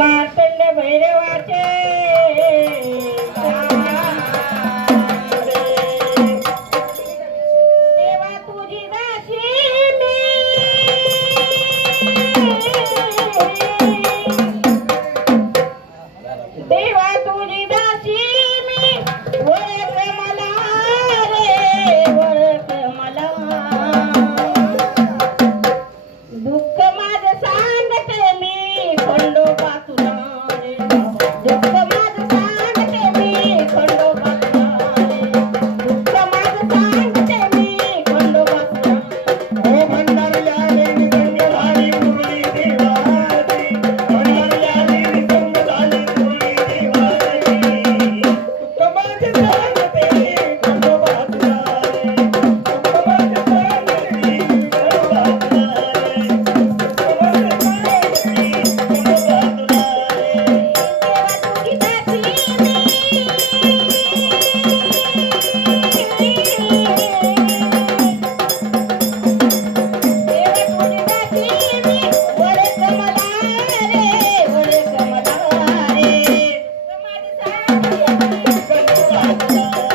Martand भैरवाचे. Thank you.